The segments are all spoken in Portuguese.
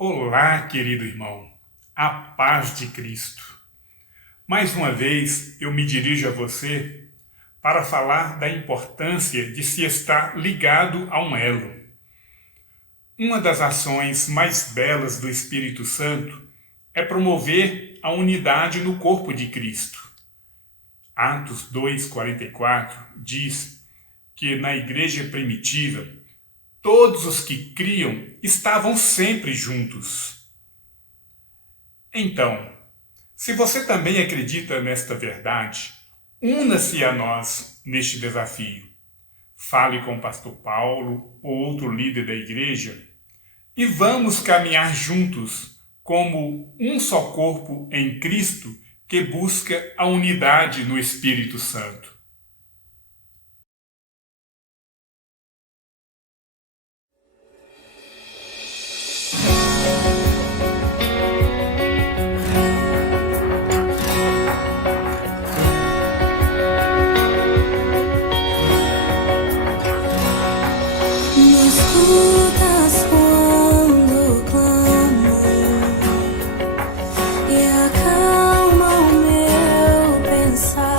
Olá, querido irmão, a paz de Cristo. Mais uma vez eu me dirijo a você para falar da importância de se estar ligado a um elo. Uma das ações mais belas do Espírito Santo é promover a unidade no corpo de Cristo. Atos 2:44 diz que na igreja primitiva todos os que criam estavam sempre juntos. Então, se você também acredita nesta verdade, una-se a nós neste desafio. Fale com o pastor Paulo ou outro líder da igreja e vamos caminhar juntos como um só corpo em Cristo que busca a unidade no Espírito Santo. Me escutas quando clamo e acalma o meu pensar.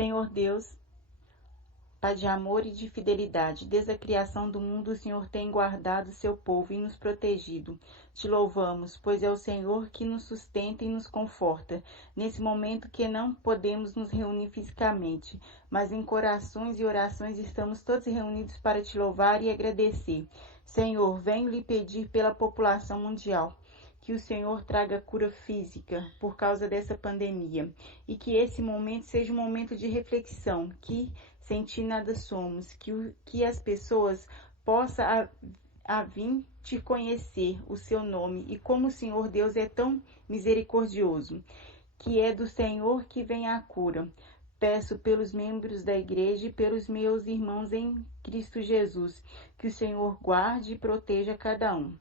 Senhor Deus, Pai de amor e de fidelidade, desde a criação do mundo o Senhor tem guardado seu povo e nos protegido. Te louvamos, pois é o Senhor que nos sustenta e nos conforta, nesse momento que não podemos nos reunir fisicamente, mas em corações e orações estamos todos reunidos para te louvar e agradecer. Senhor, venho lhe pedir pela população mundial, que o Senhor traga cura física por causa dessa pandemia, e que esse momento seja um momento de reflexão, que sem ti nada somos, que as pessoas possam a vir te conhecer o seu nome e como o Senhor Deus é tão misericordioso, que é do Senhor que vem a cura. Peço pelos membros da igreja e pelos meus irmãos em Cristo Jesus, que o Senhor guarde e proteja cada um.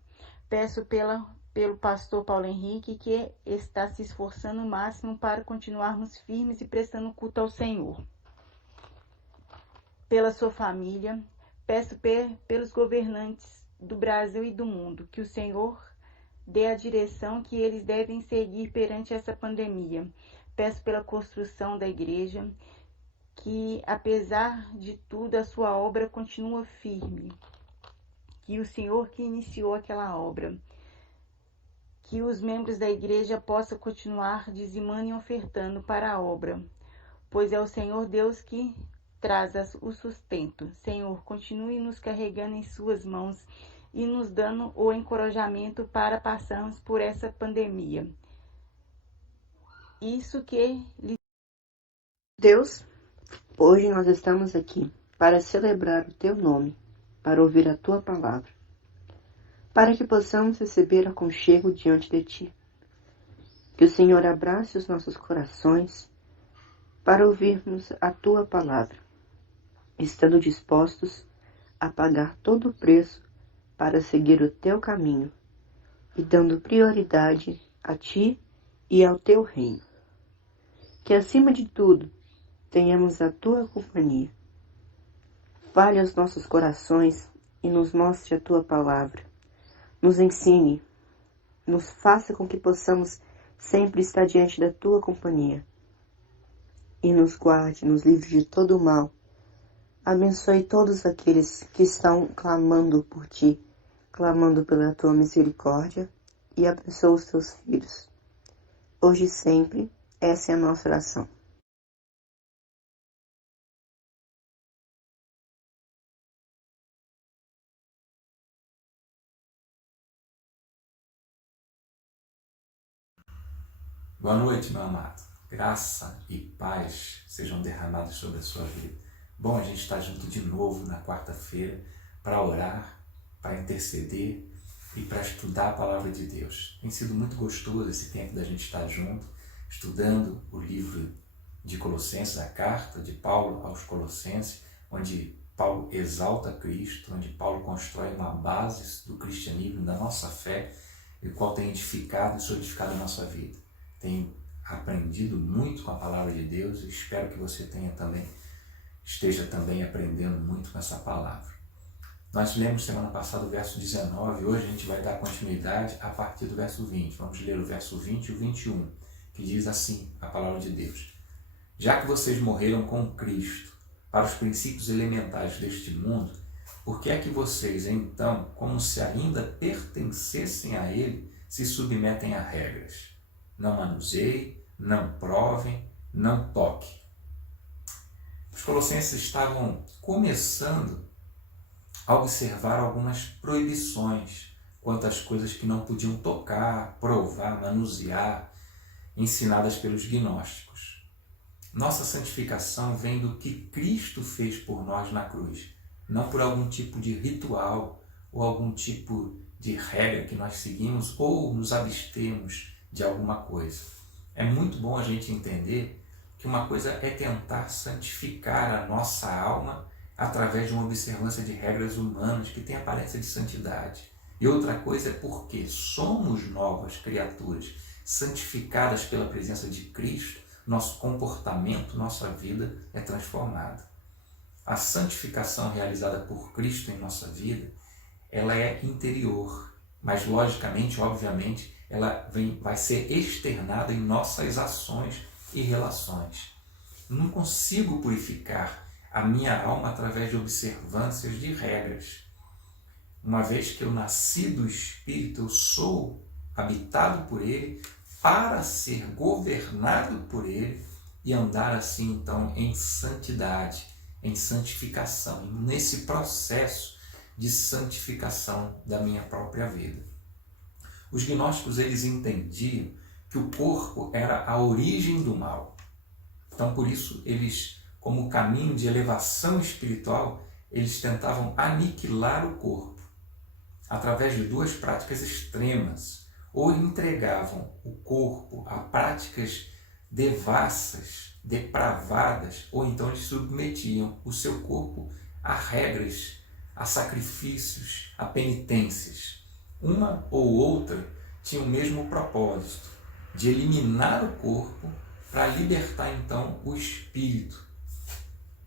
Peço pelo pastor Paulo Henrique, que está se esforçando o máximo para continuarmos firmes e prestando culto ao Senhor. Pela sua família, peço pelos governantes do Brasil e do mundo, que o Senhor dê a direção que eles devem seguir perante essa pandemia. Peço pela construção da igreja, que apesar de tudo a sua obra continua firme, que o Senhor que iniciou aquela obra, que os membros da igreja possam continuar dizimando e ofertando para a obra, pois é o Senhor Deus que traz o sustento. Senhor, continue nos carregando em suas mãos e nos dando o encorajamento para passarmos por essa pandemia. Isso que... Deus, hoje nós estamos aqui para celebrar o Teu nome, para ouvir a Tua palavra, para que possamos receber aconchego diante de Ti. Que o Senhor abrace os nossos corações para ouvirmos a Tua palavra, estando dispostos a pagar todo o preço para seguir o Teu caminho e dando prioridade a Ti e ao Teu reino. Que acima de tudo tenhamos a Tua companhia. Fale aos nossos corações e nos mostre a Tua palavra. Nos ensine, nos faça com que possamos sempre estar diante da Tua companhia. E nos guarde, nos livre de todo o mal. Abençoe todos aqueles que estão clamando por Ti, clamando pela Tua misericórdia, e abençoe os Teus filhos. Hoje e sempre, essa é a nossa oração. Boa noite, meu amado. Graça e paz sejam derramadas sobre a sua vida. Bom, a gente está junto de novo na quarta-feira para orar, para interceder e para estudar a palavra de Deus. Tem sido muito gostoso esse tempo da gente estar junto, estudando o livro de Colossenses, a carta de Paulo aos Colossenses, onde Paulo exalta Cristo, onde Paulo constrói uma base do cristianismo, da nossa fé, o qual tem edificado e solidificado a nossa vida. Tenho aprendido muito com a palavra de Deus e espero que você esteja também aprendendo muito com essa palavra. Nós lemos semana passada o verso 19, hoje a gente vai dar continuidade a partir do verso 20. Vamos ler o verso 20 e o 21, que diz assim a palavra de Deus. Já que vocês morreram com Cristo para os princípios elementares deste mundo, por que é que vocês, então, como se ainda pertencessem a Ele, se submetem a regras? Não manuseie, não provem, não toque. Os colossenses estavam começando a observar algumas proibições quanto às coisas que não podiam tocar, provar, manusear, ensinadas pelos gnósticos. Nossa santificação vem do que Cristo fez por nós na cruz, não por algum tipo de ritual ou algum tipo de regra que nós seguimos ou nos abstemos de alguma coisa. É muito bom a gente entender que uma coisa é tentar santificar a nossa alma através de uma observância de regras humanas que tem aparência de santidade. E outra coisa é porque somos novas criaturas, santificadas pela presença de Cristo, nosso comportamento, nossa vida é transformada. A santificação realizada por Cristo em nossa vida, ela é interior, mas logicamente, obviamente, ela vai ser externada em nossas ações e relações. Eu não consigo purificar a minha alma através de observâncias de regras. Uma vez que eu nasci do Espírito, eu sou habitado por Ele para ser governado por Ele e andar assim, então, em santidade, em santificação, nesse processo de santificação da minha própria vida. Os gnósticos, eles entendiam que o corpo era a origem do mal. Então, por isso, eles, como caminho de elevação espiritual, eles tentavam aniquilar o corpo através de duas práticas extremas. Ou entregavam o corpo a práticas devassas, depravadas, ou então eles submetiam o seu corpo a regras, a sacrifícios, a penitências. Uma ou outra tinha o mesmo propósito, de eliminar o corpo para libertar então o espírito.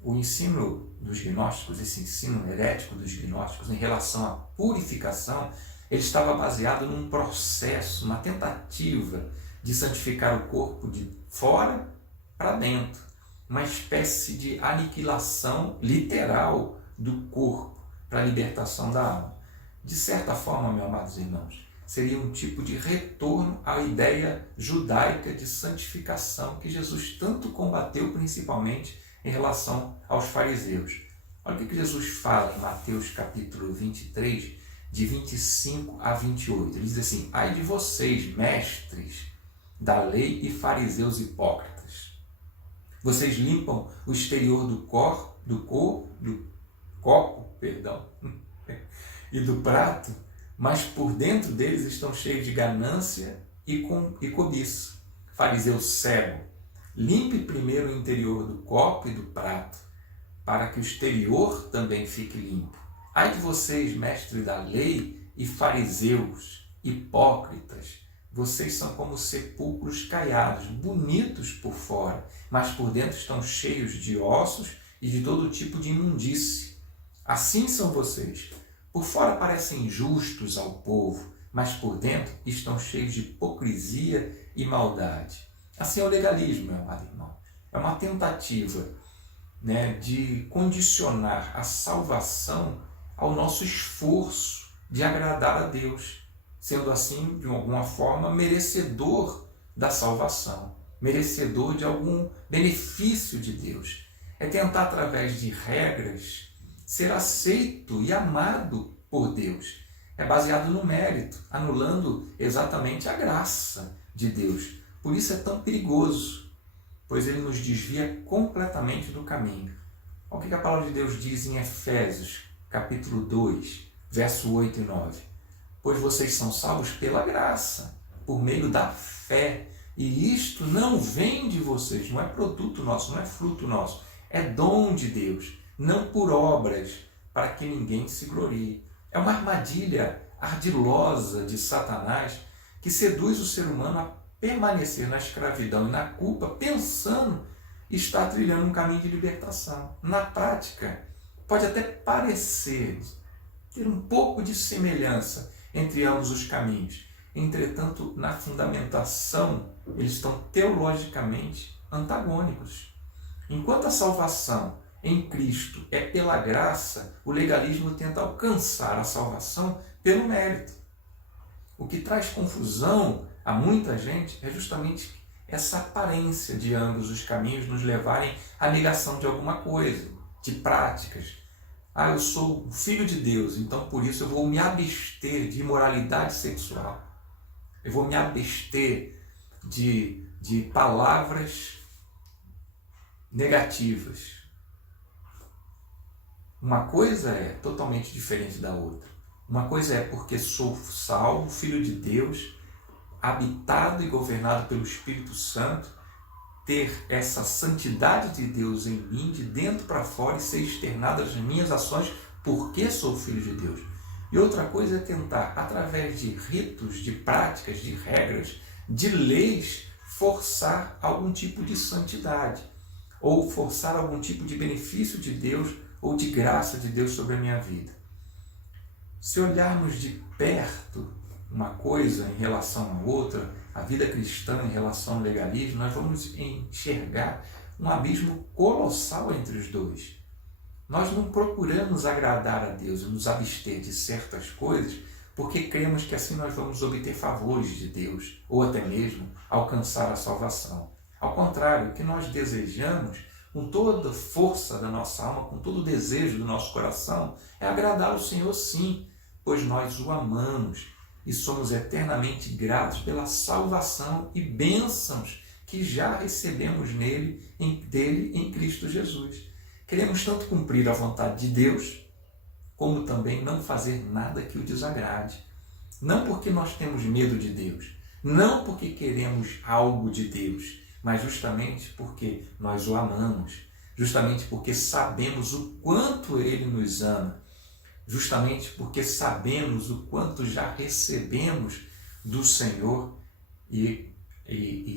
O ensino dos gnósticos, esse ensino herético dos gnósticos em relação à purificação, ele estava baseado num processo, uma tentativa de santificar o corpo de fora para dentro, uma espécie de aniquilação literal do corpo para a libertação da alma. De certa forma, meus amados irmãos, seria um tipo de retorno à ideia judaica de santificação que Jesus tanto combateu, principalmente em relação aos fariseus. Olha o que Jesus fala em Mateus capítulo 23, de 25 a 28. Ele diz assim: ai de vocês, mestres da lei e fariseus hipócritas. Vocês limpam o exterior do copo e do prato, mas por dentro deles estão cheios de ganância e cobiça. Fariseu cego, limpe primeiro o interior do copo e do prato, para que o exterior também fique limpo. Ai de vocês, mestres da lei e fariseus, hipócritas, vocês são como sepulcros caiados, bonitos por fora, mas por dentro estão cheios de ossos e de todo tipo de imundície. Assim são vocês. Por fora parecem justos ao povo, mas por dentro estão cheios de hipocrisia e maldade. Assim é o legalismo, meu amado irmão. É uma tentativa, de condicionar a salvação ao nosso esforço de agradar a Deus, sendo assim, de alguma forma, merecedor da salvação, merecedor de algum benefício de Deus. É tentar, através de regras, ser aceito e amado por Deus. É baseado no mérito, anulando exatamente a graça de Deus. Por isso é tão perigoso, pois ele nos desvia completamente do caminho. Olha o que a palavra de Deus diz em Efésios, capítulo 2, verso 8 e 9. Pois vocês são salvos pela graça, por meio da fé, e isto não vem de vocês, não é produto nosso, não é fruto nosso, é dom de Deus, não por obras, para que ninguém se glorie. É uma armadilha ardilosa de Satanás que seduz o ser humano a permanecer na escravidão e na culpa, pensando estar trilhando um caminho de libertação. Na prática, pode até parecer ter um pouco de semelhança entre ambos os caminhos. Entretanto, na fundamentação, eles estão teologicamente antagônicos. Enquanto a salvação em Cristo é pela graça, o legalismo tenta alcançar a salvação pelo mérito. O que traz confusão a muita gente é justamente essa aparência de ambos os caminhos nos levarem à negação de alguma coisa, de práticas. Eu sou filho de Deus, então por isso eu vou me abster de imoralidade sexual. Eu vou me abster de palavras negativas. Uma coisa é totalmente diferente da outra. Uma coisa é porque sou salvo, filho de Deus, habitado e governado pelo Espírito Santo, ter essa santidade de Deus em mim, de dentro para fora, e ser externada as minhas ações porque sou filho de Deus. E outra coisa é tentar, através de ritos, de práticas, de regras, de leis, forçar algum tipo de santidade, ou forçar algum tipo de benefício de Deus ou de graça de Deus sobre a minha vida. Se olharmos de perto uma coisa em relação à outra, a vida cristã em relação ao legalismo, nós vamos enxergar um abismo colossal entre os dois. Nós não procuramos agradar a Deus e nos abster de certas coisas porque cremos que assim nós vamos obter favores de Deus ou até mesmo alcançar a salvação. Ao contrário, o que nós desejamos com toda a força da nossa alma, com todo o desejo do nosso coração, é agradar o Senhor sim, pois nós o amamos e somos eternamente gratos pela salvação e bênçãos que já recebemos dele em Cristo Jesus. Queremos tanto cumprir a vontade de Deus, como também não fazer nada que o desagrade. Não porque nós temos medo de Deus, não porque queremos algo de Deus, mas justamente porque nós o amamos, justamente porque sabemos o quanto Ele nos ama, justamente porque sabemos o quanto já recebemos do Senhor e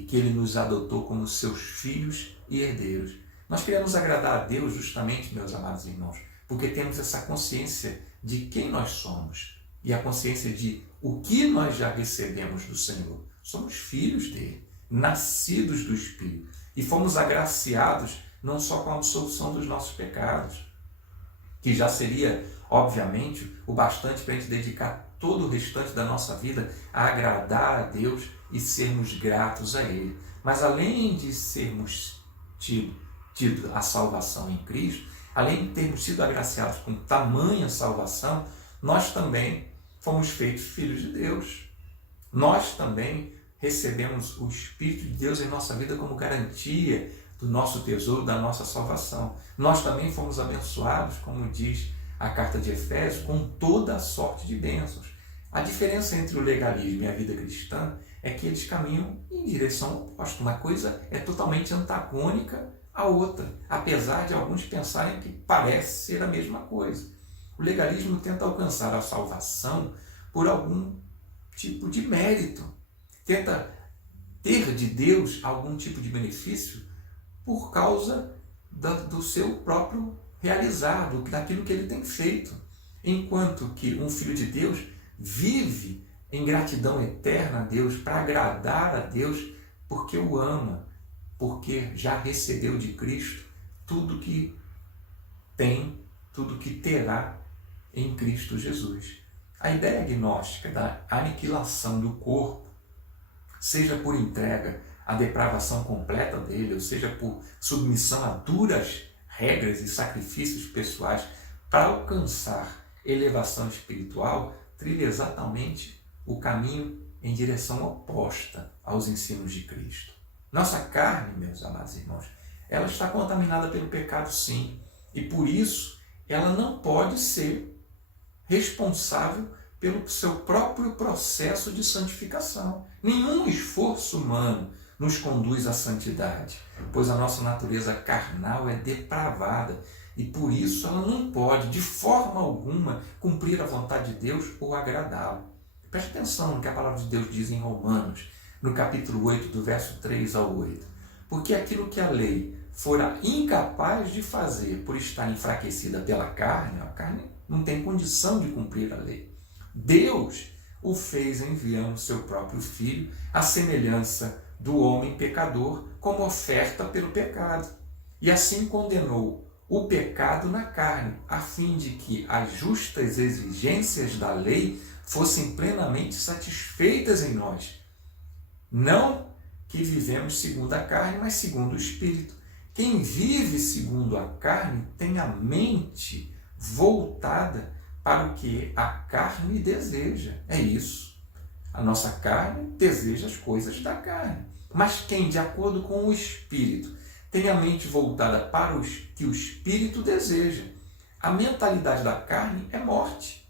que Ele nos adotou como seus filhos e herdeiros. Nós queremos agradar a Deus justamente, meus amados irmãos, porque temos essa consciência de quem nós somos e a consciência de o que nós já recebemos do Senhor. Somos filhos dele, nascidos do Espírito, e fomos agraciados não só com a absolvição dos nossos pecados, que já seria, obviamente, o bastante para a gente dedicar todo o restante da nossa vida a agradar a Deus e sermos gratos a Ele. Mas além de sermos tido a salvação em Cristo, além de termos sido agraciados com tamanha salvação, nós também fomos feitos filhos de Deus. Nós também recebemos o Espírito de Deus em nossa vida como garantia do nosso tesouro, da nossa salvação. Nós também fomos abençoados, como diz a carta de Efésios, com toda a sorte de bênçãos. A diferença entre o legalismo e a vida cristã é que eles caminham em direção oposta. Uma coisa é totalmente antagônica à outra, apesar de alguns pensarem que parece ser a mesma coisa. O legalismo tenta alcançar a salvação por algum tipo de mérito, tenta ter de Deus algum tipo de benefício por causa do seu próprio realizado, daquilo que ele tem feito. Enquanto que um filho de Deus vive em gratidão eterna a Deus, para agradar a Deus, porque o ama, porque já recebeu de Cristo tudo que tem, tudo que terá em Cristo Jesus. A ideia agnóstica da aniquilação do corpo, seja por entrega à depravação completa dele, ou seja por submissão a duras regras e sacrifícios pessoais para alcançar elevação espiritual, trilha exatamente o caminho em direção oposta aos ensinos de Cristo. Nossa carne, meus amados irmãos, ela está contaminada pelo pecado, sim, e por isso ela não pode ser responsável pelo seu próprio processo de santificação. Nenhum esforço humano nos conduz à santidade, pois a nossa natureza carnal é depravada e por isso ela não pode, de forma alguma, cumprir a vontade de Deus ou agradá-lo. Preste atenção no que a palavra de Deus diz em Romanos, no capítulo 8, do verso 3 ao 8. Porque aquilo que a lei fora incapaz de fazer por estar enfraquecida pela carne, a carne não tem condição de cumprir a lei. Deus o fez enviando seu próprio Filho, à semelhança do homem pecador, como oferta pelo pecado. E assim condenou o pecado na carne, a fim de que as justas exigências da lei fossem plenamente satisfeitas em nós. Não que vivemos segundo a carne, mas segundo o Espírito. Quem vive segundo a carne tem a mente voltada para o que a carne deseja. É isso. A nossa carne deseja as coisas da carne. Mas quem, de acordo com o Espírito, tem a mente voltada para o que o Espírito deseja. A mentalidade da carne é morte,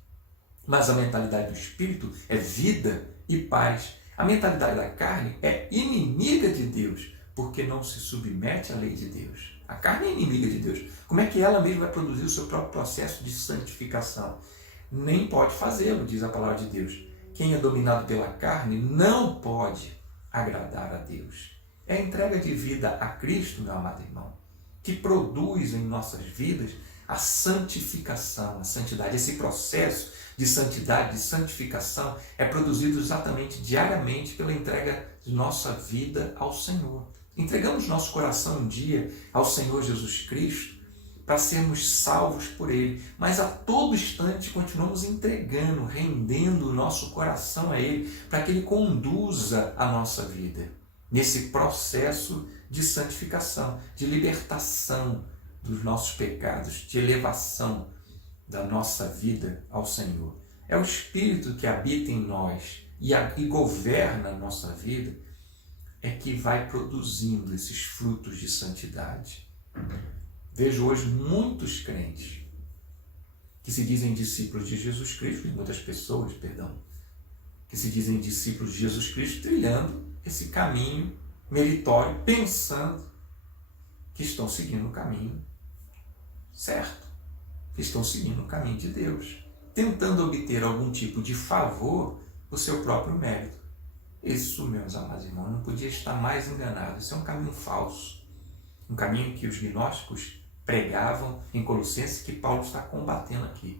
mas a mentalidade do Espírito é vida e paz. A mentalidade da carne é inimiga de Deus, porque não se submete à lei de Deus. A carne é inimiga de Deus. Como é que ela mesma vai produzir o seu próprio processo de santificação? Nem pode fazê-lo, diz a palavra de Deus. Quem é dominado pela carne não pode agradar a Deus. É a entrega de vida a Cristo, meu amado irmão, que produz em nossas vidas a santificação, a santidade. Esse processo de santidade, de santificação, é produzido exatamente diariamente pela entrega de nossa vida ao Senhor. Entregamos nosso coração um dia ao Senhor Jesus Cristo para sermos salvos por Ele, mas a todo instante continuamos entregando, rendendo o nosso coração a Ele, para que Ele conduza a nossa vida nesse processo de santificação, de libertação dos nossos pecados, de elevação da nossa vida ao Senhor. É o Espírito que habita em nós e governa a nossa vida, é que vai produzindo esses frutos de santidade. Vejo hoje muitos crentes que se dizem discípulos de Jesus Cristo, e muitas pessoas, que se dizem discípulos de Jesus Cristo, trilhando esse caminho meritório, pensando que estão seguindo o caminho certo, que estão seguindo o caminho de Deus, tentando obter algum tipo de favor por seu próprio mérito. Isso, meus amados irmãos, não podia estar mais enganado. Isso é um caminho falso, um caminho que os gnósticos pregavam em Colossenses, que Paulo está combatendo aqui.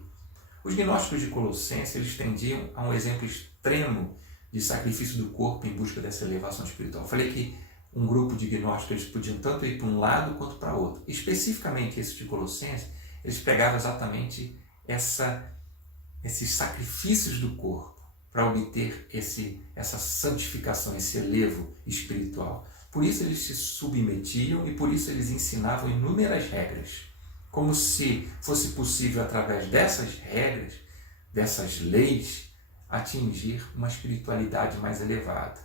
Os gnósticos de Colossenses, eles tendiam a um exemplo extremo de sacrifício do corpo em busca dessa elevação espiritual. Eu falei que um grupo de gnósticos, eles podiam tanto ir para um lado quanto para outro. Especificamente esse de Colossenses, eles pregavam exatamente esses sacrifícios do corpo para obter essa santificação, esse elevo espiritual. Por isso eles se submetiam e por isso eles ensinavam inúmeras regras, como se fosse possível, através dessas regras, dessas leis, atingir uma espiritualidade mais elevada.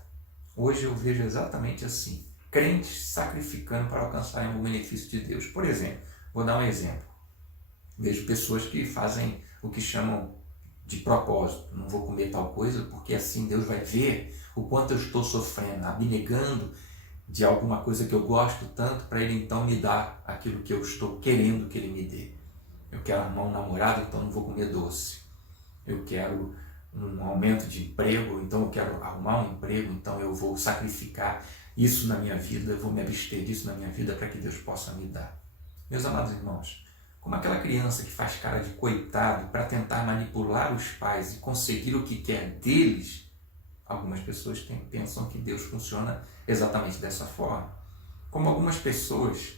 Hoje eu vejo exatamente assim, crentes sacrificando para alcançarem o benefício de Deus. Por exemplo, vou dar um exemplo. Vejo pessoas que fazem o que chamam de propósito. Não vou comer tal coisa porque assim Deus vai ver o quanto eu estou sofrendo, abnegando de alguma coisa que eu gosto tanto, para Ele então me dar aquilo que eu estou querendo que Ele me dê. Eu quero arrumar um namorado, então não vou comer doce. Eu quero um aumento de emprego, então eu quero arrumar um emprego, então eu vou sacrificar isso na minha vida, eu vou me abster disso na minha vida para que Deus possa me dar. Meus amados irmãos, como aquela criança que faz cara de coitado para tentar manipular os pais e conseguir o que quer deles, algumas pessoas pensam que Deus funciona exatamente dessa forma. Como algumas pessoas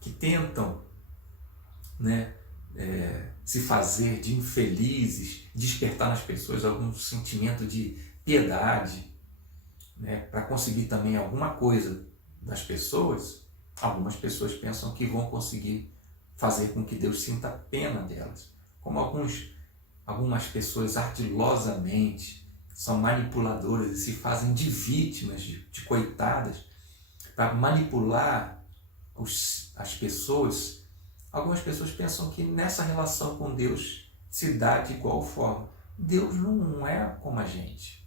que tentam, se fazer de infelizes, despertar nas pessoas algum sentimento de piedade, para conseguir também alguma coisa das pessoas. Algumas pessoas pensam que vão conseguir fazer com que Deus sinta pena delas. Como algumas pessoas ardilosamente são manipuladoras e se fazem de vítimas, de coitadas, para manipular as pessoas. Algumas pessoas pensam que nessa relação com Deus se dá de igual forma. Deus não é como a gente.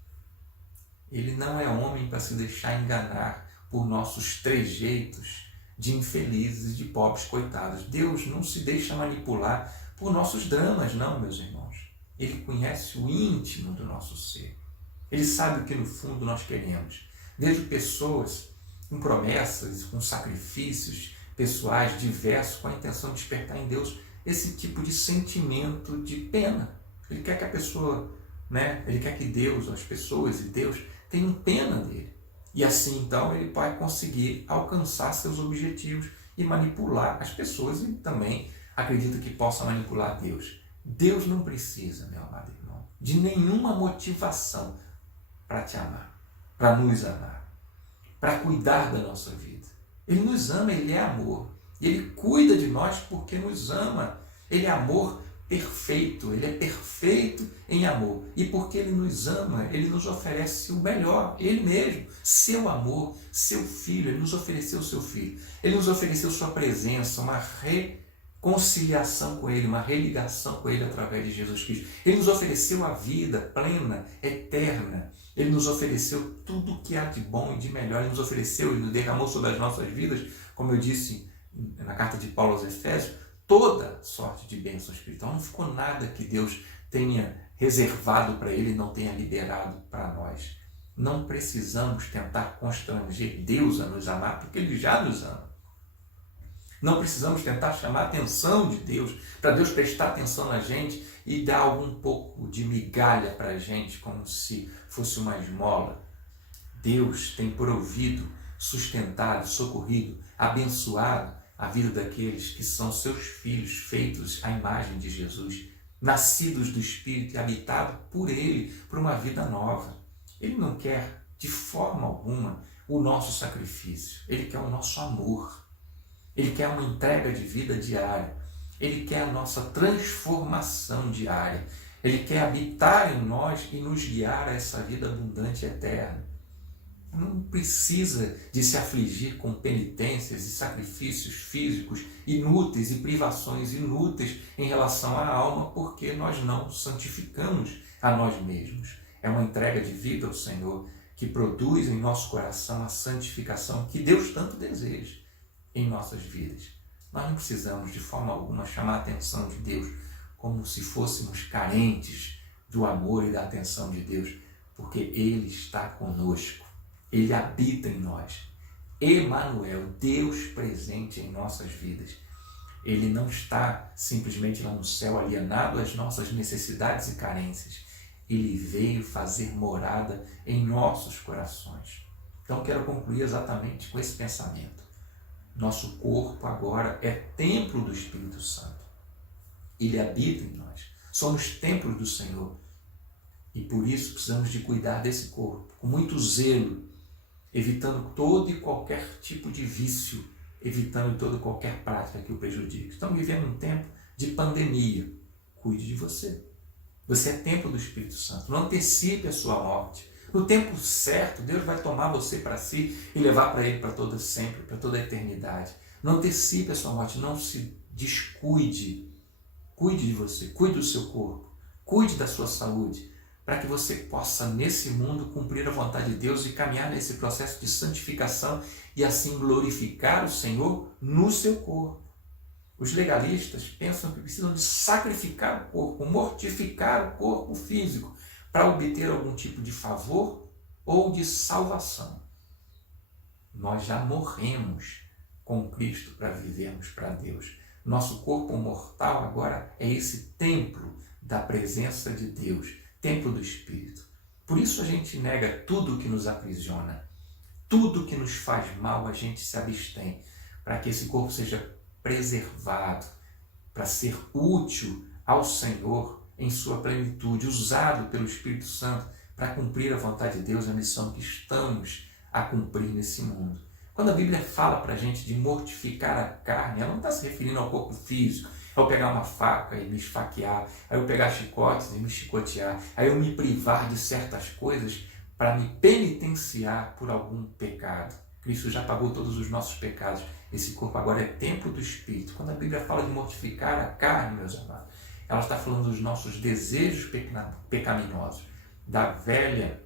Ele não é homem para se deixar enganar por nossos trejeitos de infelizes, de pobres coitados. Deus não se deixa manipular por nossos dramas, não, meus irmãos. Ele conhece o íntimo do nosso ser. Ele sabe o que no fundo nós queremos. Vejo pessoas com promessas, com sacrifícios pessoais diversos, com a intenção de despertar em Deus esse tipo de sentimento de pena. Ele quer que a pessoa, ele quer que Deus, as pessoas e Deus tenham pena dele. E assim, então, ele vai conseguir alcançar seus objetivos e manipular as pessoas, e também acredita que possa manipular Deus. Deus não precisa, meu amado irmão, de nenhuma motivação para te amar, para nos amar, para cuidar da nossa vida. Ele nos ama, Ele é amor. E Ele cuida de nós porque nos ama. Ele é amor perfeito, Ele é perfeito em amor. E porque Ele nos ama, Ele nos oferece o melhor, Ele mesmo, seu amor, seu Filho. Ele nos ofereceu o seu Filho. Ele nos ofereceu sua presença, uma reconciliação com Ele, uma religação com Ele através de Jesus Cristo. Ele nos ofereceu a vida plena, eterna. Ele nos ofereceu tudo o que há de bom e de melhor. Ele nos ofereceu e nos derramou sobre as nossas vidas, como eu disse na carta de Paulo aos Efésios, toda sorte de bênção espiritual. Não ficou nada que Deus tenha reservado para Ele e não tenha liberado para nós. Não precisamos tentar constranger Deus a nos amar, porque Ele já nos ama. Não precisamos tentar chamar a atenção de Deus, para Deus prestar atenção na gente e dar algum pouco de migalha para a gente, como se fosse uma esmola. Deus tem provido sustentado, socorrido, abençoado a vida daqueles que são seus filhos, feitos à imagem de Jesus, nascidos do Espírito e habitados por Ele, por uma vida nova. Ele não quer, de forma alguma, o nosso sacrifício. Ele quer o nosso amor. Ele quer uma entrega de vida diária. Ele quer a nossa transformação diária. Ele quer habitar em nós e nos guiar a essa vida abundante e eterna. Não precisa de se afligir com penitências e sacrifícios físicos inúteis e privações inúteis em relação à alma, porque nós não santificamos a nós mesmos. É uma entrega de vida ao Senhor que produz em nosso coração a santificação que Deus tanto deseja em nossas vidas. Nós não precisamos de forma alguma chamar a atenção de Deus como se fôssemos carentes do amor e da atenção de Deus, porque Ele está conosco. Ele habita em nós. Emanuel, Deus presente em nossas vidas. Ele não está simplesmente lá no céu alienado às nossas necessidades e carências. Ele veio fazer morada em nossos corações. Então quero concluir exatamente com esse pensamento. Nosso corpo agora é templo do Espírito Santo. Ele habita em nós. Somos templos do Senhor. E por isso precisamos de cuidar desse corpo com muito zelo, evitando todo e qualquer tipo de vício, evitando toda e qualquer prática que o prejudique. Estamos vivendo um tempo de pandemia. Cuide de você. Você é templo do Espírito Santo. Não antecipe a sua morte. No tempo certo, Deus vai tomar você para si e levar para Ele para todo sempre, para toda a eternidade. Não antecipe a sua morte. Não se descuide. Cuide de você. Cuide do seu corpo. Cuide da sua saúde, para que você possa, nesse mundo, cumprir a vontade de Deus e caminhar nesse processo de santificação e assim glorificar o Senhor no seu corpo. Os legalistas pensam que precisam de sacrificar o corpo, mortificar o corpo físico para obter algum tipo de favor ou de salvação. Nós já morremos com Cristo para vivermos para Deus. Nosso corpo mortal agora é esse templo da presença de Deus, templo do Espírito. Por isso a gente nega tudo que nos aprisiona, tudo que nos faz mal a gente se abstém, para que esse corpo seja preservado, para ser útil ao Senhor em sua plenitude, usado pelo Espírito Santo para cumprir a vontade de Deus, a missão que estamos a cumprir nesse mundo. Quando a Bíblia fala para a gente de mortificar a carne, ela não está se referindo ao corpo físico, eu pegar uma faca e me esfaquear, aí eu pegar chicotes e me chicotear, aí eu me privar de certas coisas para me penitenciar por algum pecado. Cristo já pagou todos os nossos pecados. Esse corpo agora é templo do Espírito. Quando a Bíblia fala de mortificar a carne, meus amados, ela está falando dos nossos desejos pecaminosos, da velha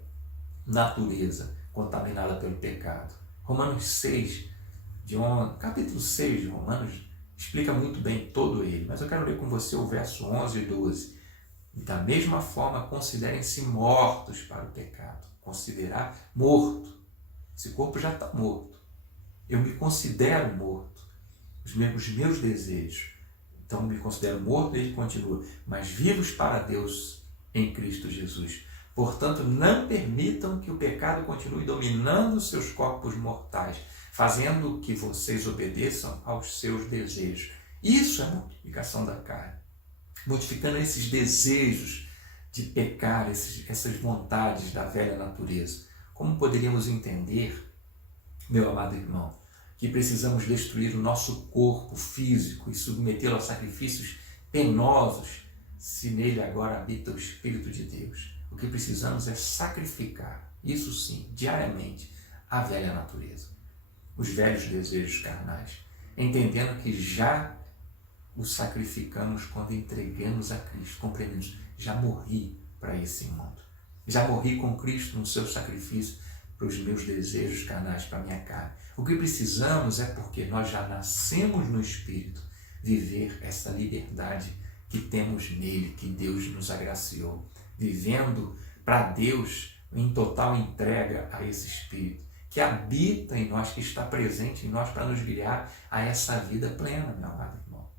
natureza contaminada pelo pecado. Romanos 6, capítulo 6 de Romanos, explica muito bem todo ele, mas eu quero ler com você o verso 11 e 12. Da mesma forma, considerem-se mortos para o pecado. Considerar morto. Esse corpo já está morto. Eu me considero morto. Os meus desejos. Então, me considero morto e ele continua. Mas vivos para Deus em Cristo Jesus. Portanto, não permitam que o pecado continue dominando os seus corpos mortais, fazendo que vocês obedeçam aos seus desejos. Isso é mortificação da carne. Mortificando esses desejos de pecar, essas vontades da velha natureza. Como poderíamos entender, meu amado irmão, que precisamos destruir o nosso corpo físico e submetê-lo a sacrifícios penosos, se nele agora habita o Espírito de Deus? O que precisamos é sacrificar, isso sim, diariamente, a velha natureza, os velhos desejos carnais, entendendo que já o sacrificamos quando entregamos a Cristo, compreendemos, já morri para esse mundo, já morri com Cristo no seu sacrifício para os meus desejos carnais, para a minha carne. O que precisamos é, porque nós já nascemos no Espírito, viver essa liberdade que temos nele, que Deus nos agraciou, vivendo para Deus em total entrega a esse Espírito, que habita em nós, que está presente em nós para nos guiar a essa vida plena, meu amado irmão,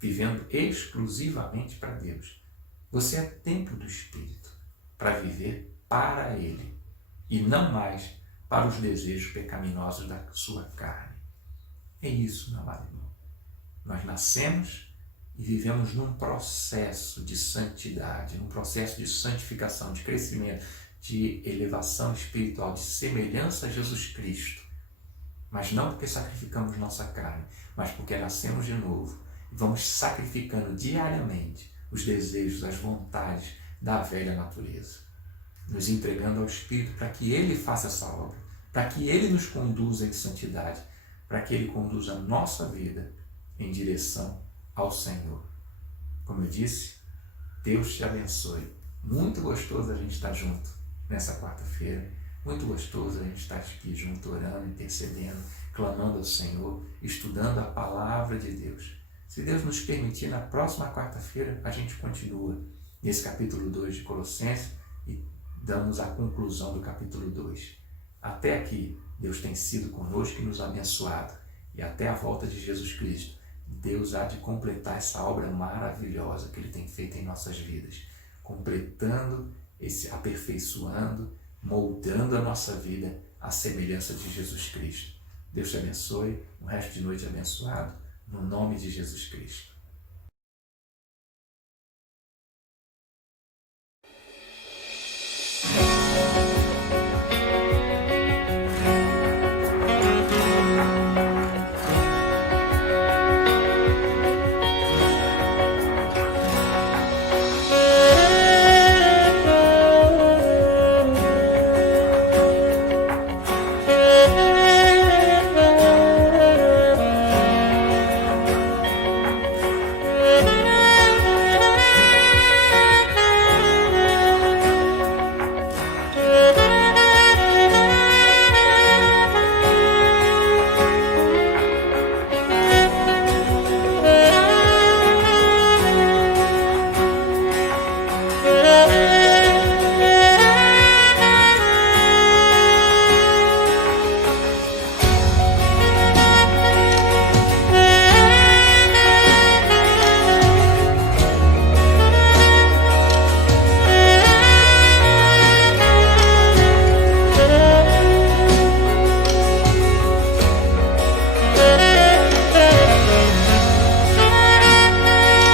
vivendo exclusivamente para Deus. Você é templo do Espírito, para viver para Ele, e não mais para os desejos pecaminosos da sua carne. É isso, meu amado irmão. Nós nascemos e vivemos num processo de santidade, num processo de santificação, de crescimento, de elevação espiritual, de semelhança a Jesus Cristo. Mas não porque sacrificamos nossa carne, mas porque nascemos de novo e vamos sacrificando diariamente os desejos, as vontades da velha natureza, nos entregando ao Espírito para que Ele faça essa obra, para que Ele nos conduza em santidade, para que Ele conduza a nossa vida em direção ao Senhor. Como eu disse, Deus te abençoe. Muito gostoso a gente estar junto nessa quarta-feira. Muito gostoso a gente estar aqui junto, orando, intercedendo, clamando ao Senhor, estudando a palavra de Deus. Se Deus nos permitir, na próxima quarta-feira a gente continua nesse capítulo 2 de Colossenses e damos a conclusão do capítulo 2. Até aqui, Deus tem sido conosco e nos abençoado. E até a volta de Jesus Cristo, Deus há de completar essa obra maravilhosa que Ele tem feito em nossas vidas, completando, aperfeiçoando, moldando a nossa vida à semelhança de Jesus Cristo. Deus te abençoe, um resto de noite abençoado, no nome de Jesus Cristo.